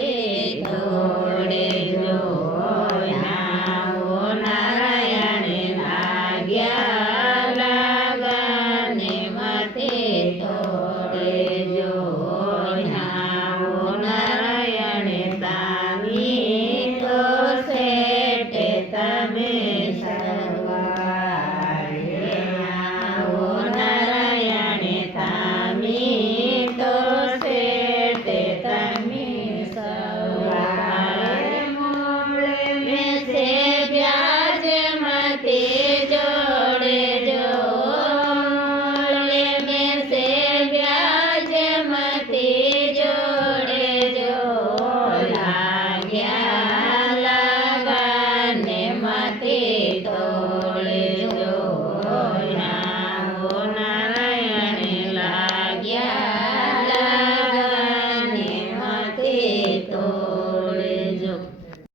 મતે તોડે જોયા નારાયણે લાગ્યા લગને મતે તોડે જોયા નારાયણે તામી તો શેઠે તમે નારાયણે તામી તો શેઠે તમે સવારે મૂળે સે વ્યાજ મતે જોડે જો સે વ્યાજ મતે જોડે જો લાગ્યા લગને મતે તો